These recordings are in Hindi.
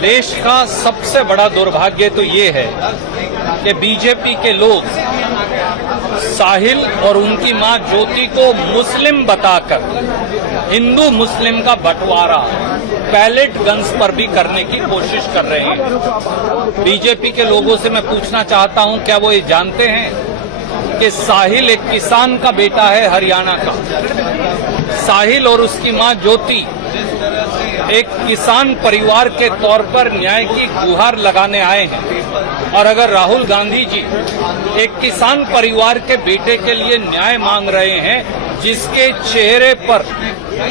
देश का सबसे बड़ा दुर्भाग्य तो ये है कि बीजेपी के लोग साहिल और उनकी मां ज्योति को मुस्लिम बताकर हिंदू मुस्लिम का बंटवारा पैलेट गन्स पर भी करने की कोशिश कर रहे हैं। बीजेपी के लोगों से मैं पूछना चाहता हूं, क्या वो ये जानते हैं कि साहिल एक किसान का बेटा है हरियाणा का। साहिल और उसकी मां ज्योति एक किसान परिवार के तौर पर न्याय की गुहार लगाने आए हैं, और अगर राहुल गांधी जी एक किसान परिवार के बेटे के लिए न्याय मांग रहे हैं, जिसके चेहरे पर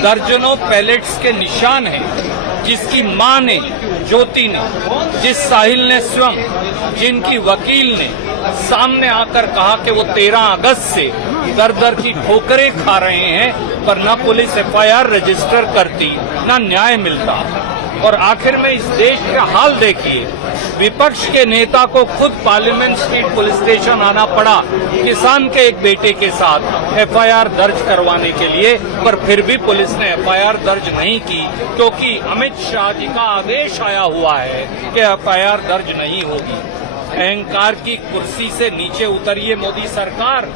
दर्जनों पैलेट्स के निशान हैं, जिसकी मां ने, ज्योति ने, जिस साहिल ने स्वयं, जिनकी वकील ने सामने आकर कहा कि वो 13 अगस्त से दर दर की ठोकरें खा रहे हैं, पर न पुलिस एफआईआर रजिस्टर करती, न न्याय मिलता। और आखिर में इस देश का हाल देखिए, विपक्ष के नेता को खुद पार्लियामेंट स्ट्रीट पुलिस स्टेशन आना पड़ा किसान के एक बेटे के साथ एफआईआर दर्ज करवाने के लिए, पर फिर भी पुलिस ने एफआईआर दर्ज नहीं की, क्योंकि अमित शाह जी का आदेश आया हुआ है कि एफआईआर दर्ज नहीं होगी। अहंकार की कुर्सी से नीचे उतरिए मोदी सरकार।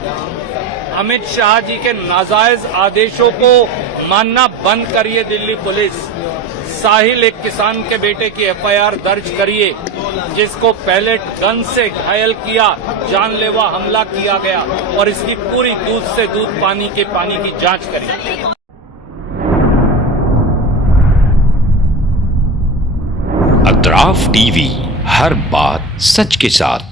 अमित शाह जी के नाजायज आदेशों को मानना बंद करिए दिल्ली पुलिस। साहिल एक किसान के बेटे की एफआईआर दर्ज करिए, जिसको पैलेट गन से घायल किया, जानलेवा हमला किया गया, और इसकी पूरी दूध से दूध पानी की जांच करिए। अतराफ टीवी, हर बात सच के साथ।